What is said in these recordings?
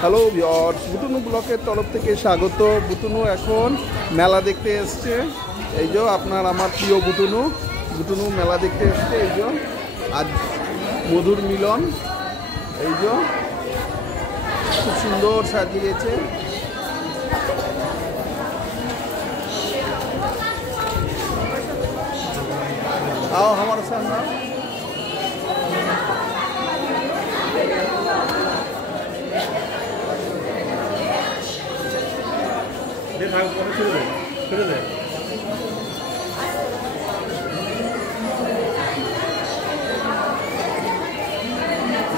Hello viewers, বুটুনু ব্লকের তরফ থেকে স্বাগত। বুটুনু এখন মেলা দেখতে এসছে। এই যে আপনার আমার প্রিয় বুটুনু মেলা দেখতে এসছে। এই যে আজ মধুর মিলন, এই যে খুব সুন্দর সাজিয়েছে। आओ हमारे साथ ना।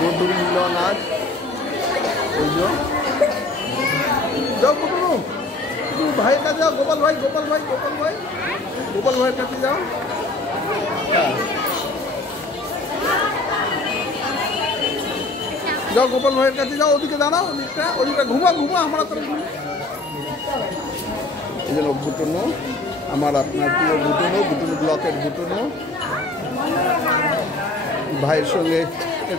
মধুর মিলন আজ। এই যে যাও বুটুনু, ভাইয়ের কাছে যাও। গোপাল ভাইয়ের কাছে যাও। যাও গোপাল ভাইয়ের কাছে যাও। ওদিকে দাঁড়াও, ওদিকটা ঘুমা আমরা তো এই জন্য বুটুনু আমার আপনার প্রিয় বুটুনু ব্লকের বুটুনু ভাইয়ের সঙ্গে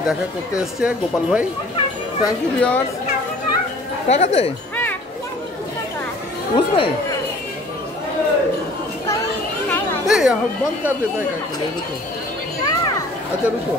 দেখা করতে এসছে গোপাল ভাই। Thank you viewers. টাকাতে उसमें बंद कर देता है। रुको, अच्छा रुको।